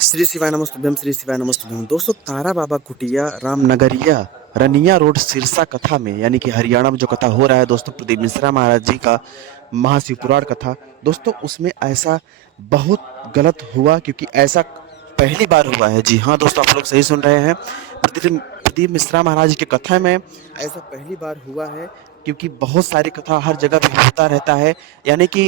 श्री शिवाय नमस्तुभ्यम श्री शिवाय नमस्तुभ्यम। दोस्तों तारा बाबा कुटिया रामनगरिया रनिया रोड सिरसा कथा में यानी कि हरियाणा में जो कथा हो रहा है दोस्तों, प्रदीप मिश्रा महाराज जी का महाशिवपुराण कथा। दोस्तों उसमें ऐसा बहुत गलत हुआ क्योंकि ऐसा पहली बार हुआ है। जी हाँ दोस्तों, आप लोग सही सुन रहे हैं। प्रदीप प्रदीप मिश्रा महाराज की कथा में ऐसा पहली बार हुआ है क्योंकि बहुत सारी कथा हर जगह पे होता रहता है। यानी कि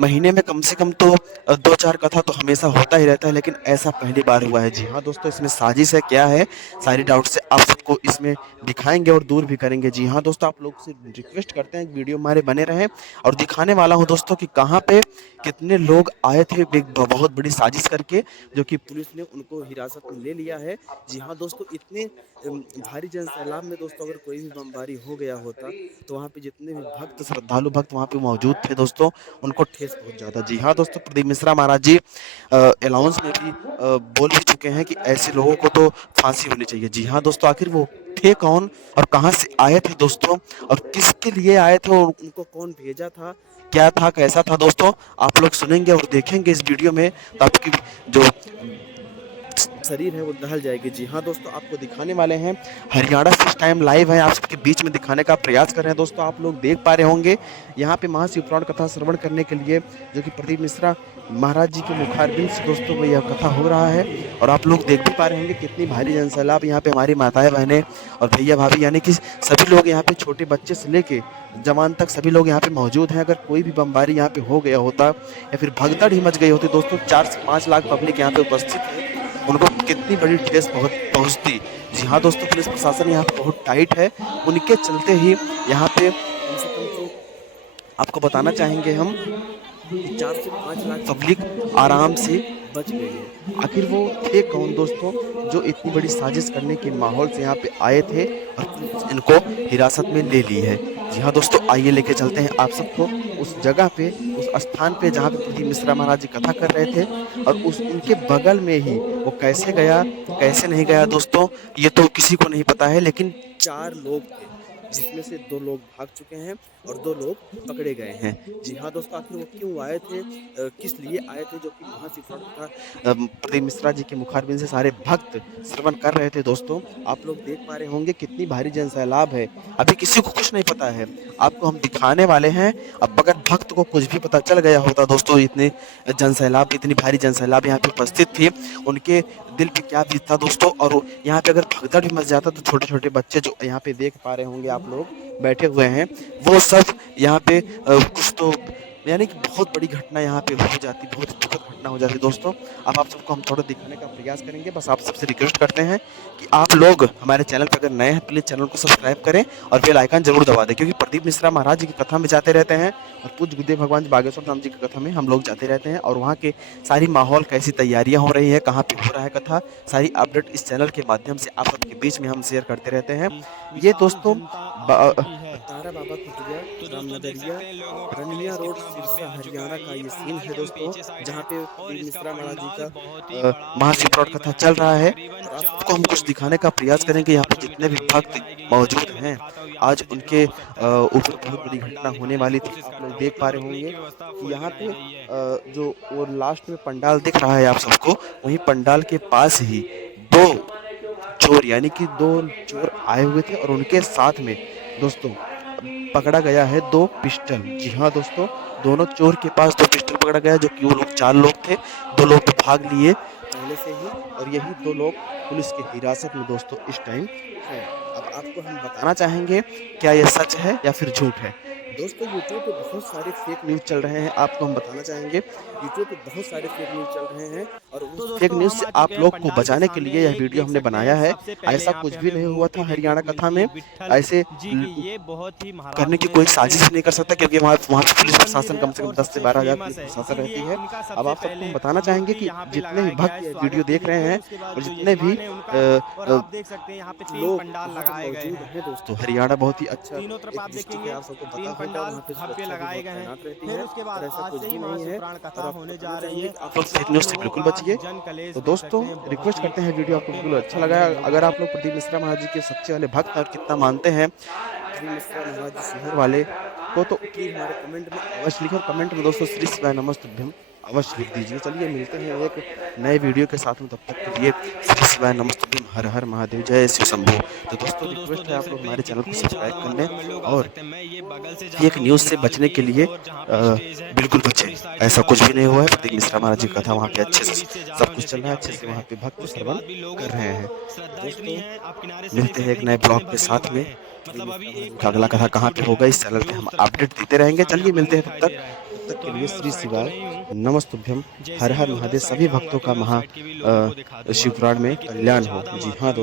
महीने में कम से कम तो दो चार कथा तो हमेशा होता ही रहता है, लेकिन ऐसा पहली बार हुआ है। जी हाँ दोस्तों, इसमें साजिश है क्या है, सारी डाउट से आप सबको इसमें दिखाएंगे और दूर भी करेंगे। जी हाँ दोस्तों, आप लोग से रिक्वेस्ट करते हैं कि वीडियो हमारे बने रहें और दिखाने वाला हूँ दोस्तों कि कहाँ पे कितने लोग आए थे बहुत बड़ी साजिश करके, जो कि पुलिस ने उनको हिरासत में ले लिया है। जी हाँ दोस्तों, इतने भारी जन सैलाब में दोस्तों अगर कोई भी बमबारी हो गया होता तो वहाँ पे जितने भी भक्त श्रद्धालु भक्त वहाँ पे मौजूद थे दोस्तों, उनको ठेस पहुंच जाता। जी हाँ दोस्तों, प्रदीप मिश्रा महाराज जी अलाउंस में भी बोल भी चुके हैं कि ऐसे लोगों को तो फांसी होनी चाहिए। जी हाँ दोस्तों, आखिर वो थे कौन और कहाँ से आए थे दोस्तों, और किसके लिए आए थे और उनको कौन भेजा था, क्या था कैसा था दोस्तों, आप लोग सुनेंगे और देखेंगे इस वीडियो में तो आपकी जो शरीर है वो दहल जाएगी। जी हाँ दोस्तों, आपको दिखाने वाले हैं हरियाणा से इस टाइम लाइव है, आप सबके बीच में दिखाने का प्रयास कर रहे हैं। दोस्तों आप लोग देख पा रहे होंगे यहाँ पे महाशिवपुराण कथा श्रवण करने के लिए जो कि प्रदीप मिश्रा महाराज जी के मुखारबिंद से दोस्तों में यह कथा हो रहा है। और आप लोग देख भी पा रहे होंगे कितनी भारी जनसैलाब यहाँ पे हमारी माताएं बहनें और भैया भाभी यानी कि सभी लोग यहाँ पे, छोटे बच्चे से लेके जवान तक सभी लोग यहाँ पे मौजूद हैं। अगर कोई भी बमबारी यहाँ पे हो गया होता या फिर भगदड़ ही मच गई होती दोस्तों, 4 से 5 लाख पब्लिक यहाँ पे उपस्थित है, उनको कितनी बड़ी ठेस पहुंचती। जी हाँ दोस्तों, पुलिस प्रशासन यहाँ पे बहुत टाइट है, उनके चलते ही यहाँ पे कम से कम तो आपको बताना चाहेंगे हम कि 4 से 5 लाख पब्लिक आराम से बच गई है। आखिर वो थे कौन दोस्तों जो इतनी बड़ी साजिश करने के माहौल से यहाँ पे आए थे और पुलिस इनको हिरासत में ले ली है। जी हाँ दोस्तों, आइए लेके चलते हैं आप सबको उस जगह पे, उस स्थान पे जहाँ पे प्रदीप मिश्रा महाराज जी कथा कर रहे थे, और उस उनके बगल में ही वो कैसे गया कैसे नहीं गया दोस्तों ये तो किसी को नहीं पता है, लेकिन 4 लोग थे जिसमें से 2 लोग भाग चुके हैं और 2 लोग पकड़े गए हैं। जी हाँ दोस्तों, आखिर वो क्यों आए थे, किस लिए आए थे, जो कि महाशिवपुराण कथा प्रदीप मिश्रा जी के मुखारबिंद से सारे भक्त श्रवण कर रहे थे। दोस्तों आप लोग देख पा रहे होंगे कितनी भारी जनसैलाब है, अभी किसी को कुछ नहीं पता है, आपको हम दिखाने वाले हैं। अब अगर भक्त को कुछ भी पता चल गया होता दोस्तों, इतने जनसैलाब, इतनी भारी जनसैलाब यहाँ पे उपस्थित थी, उनके दिल पे क्या बीतता दोस्तों। और यहाँ पे अगर भगदड़ भी मच जाता तो छोटे छोटे बच्चे जो यहाँ पे देख पा रहे होंगे आप लोग बैठे हुए हैं, वो सब यहाँ पे कुछ तो यानी कि बहुत बड़ी घटना यहाँ पे हो जाती, बहुत दुखद घटना हो जाती दोस्तों। अब आप सबको हम थोड़ा दिखाने का प्रयास करेंगे, बस आप सबसे रिक्वेस्ट करते हैं कि आप लोग हमारे चैनल पर अगर नए हैं प्लीज़ चैनल को सब्सक्राइब करें और बेल आइकन जरूर दबा दें, क्योंकि प्रदीप मिश्रा महाराज जी की कथा में जाते रहते हैं और पूज्य गुरुदेव भगवान बागेश्वर धाम जी की कथा में हम लोग जाते रहते हैं, और वहाँ के सारी माहौल कैसी तैयारियाँ हो रही है, कहाँ पे हो रहा है कथा, सारी अपडेट इस चैनल के माध्यम से आप सबके बीच में हम शेयर करते रहते हैं। ये दोस्तों तारा बाबा कुटिया रामनगरिया रनिया रोड सिरसा हरियाणा का ये सीन है दोस्तों, जहाँ पे प्रदीप मिश्रा महाराज जी का महाशिवपुराण कथा चल रहा है। और आप सबको हम कुछ दिखाने का प्रयास करेंगे, यहाँ पे जितने भी भक्त मौजूद हैं, आज उनके ऊपर बहुत बड़ी घटना होने वाली थी। आप लोग देख पा रहे होंगे कि यहाँ पे जो वो लास्ट में पंडाल दिख रहा है आप सबको, वहीं पंडाल के पास ही 2 चोर यानी कि 2 चोर आए हुए थे और उनके साथ में दोस्तों पकड़ा गया है 2 पिस्टल। जी हाँ दोस्तों, दोनों चोर के पास 2 पिस्टल पकड़ा गया, जो कि वो लोग 4 लोग थे, 2 लोग तो भाग लिए पहले से ही, और यही 2 लोग पुलिस की हिरासत में दोस्तों इस टाइम है। अब आपको हम बताना चाहेंगे क्या ये सच है या फिर झूठ है। दोस्तों यूट्यूब पे बहुत सारे फेक न्यूज़ चल रहे हैं, आपको हम बताना चाहेंगे यूट्यूब पे बहुत सारे फेक न्यूज़ चल रहे हैं, और उस फेक न्यूज़ से आप लोग को बचाने के लिए यह वीडियो हमने बनाया है। ऐसा कुछ भी नहीं हुआ था हरियाणा कथा में, ऐसे करने की कोई साजिश नहीं कर सकता, क्योंकि वहाँ वहाँ पे पुलिस प्रशासन कम से कम 10 से 12 हज़ार पुलिस प्रशासन रहती है। अब आप सबको हम बताना चाहेंगे कि जितने भी भक्त ये वीडियो देख रहे हैं और जितने भी लोग वहाँ पे मौजूद हैं दोस्तों, हरियाणा बहुत ही अच्छा एक डिस्ट्रिक्ट है, आप सबको पता होगा, वहाँ पे सुरक्षा भी बहुत तैनात रहती है, और ऐसा कुछ भी नहीं है। और आपको बताना चाहेंगे कि आप लोग फेक न्यूज़ से बिल्कुल बचिए। तो दोस्तों रिक्वेस्ट करते हैं, वीडियो आपको बिल्कुल अच्छा लगा, अगर आप लोग प्रदीप मिश्रा महाराज जी के सच्चे वाले भक्त और कितना मानते हैं प्रदीप मिश्रा महाराज जी शहर वाले को, तो प्लीज़ हमारे कमेंट में अवश्य लिखें, और कमेंट में दोस्तों श्री शिवाय नमस्तुभ्यम अवश्य लिख दीजिए। चलिए मिलते हैं एक नए वीडियो के साथ में, तब तक के लिए श्री शिवाय नमस्तुभ्यम, हर हर महादेव, जय शिव शंभो। तो दोस्तों तो दोस्तों रिक्वेस्ट है देख आप लोग सकते हैं हमारे चैनल को कितनी सब्सक्राइब ज़्यादा कर लें मात्रा में लोग आ और सकते हैं। मैं ये बगल से जहाँ फेक पे न्यूज़ से पंडाल बचने के के लिए और जहाँ पे स्टेज है बिल्कुल बचें। और इस साइड में ऐसा कुछ भी बालकनी नहीं हुआ है, वगैरह प्रतीक बनाई गई मिश्रा हैं, महाराज मतलब जी मैं का था, ऐसे वहाँ पे पंडालों अच्छे के से बीच से जा रहा सब हूँ कुछ जैसे चल कि रहा है, आप अच्छे देख से रहे वहाँ हैं। पे भक्त उसके श्रवण बाद भी लोगों कर को रहे हैं। श्रद्धा तो इतनी दोस्तों है, आप किनारे से देख मिलते हैं सकते एक हैं नए कि कितने ब्लॉग के भव्य साथ लोग में। आए हैं। प्रतीक मतलब अभी मिश्रा महाराज एक जी का अगला पंडाल जो कथा है कहाँ छूट पे गया होगा, है इस चैनल पे जो हम उस तरफ अपडेट देते रहेंगे। सामने चलिए आपको मिलते हैं दिखाई तब दे रहा है। तक, तब तक तो के अभी लिए मैं श्री उस साइड तो शिवाय नहीं हूँ। नमस्तुभ्यम, जैसे हर ही हर मैं उधर महादेव, साइड सभी जाऊँगा भक्तों तो का मैं उस महा साइड के भी लोगों को दिखा दूँगा शिवपुराण में कि कितनी कल्याण हो। ज़्यादा जी हाँ मात्रा में दोस्तों।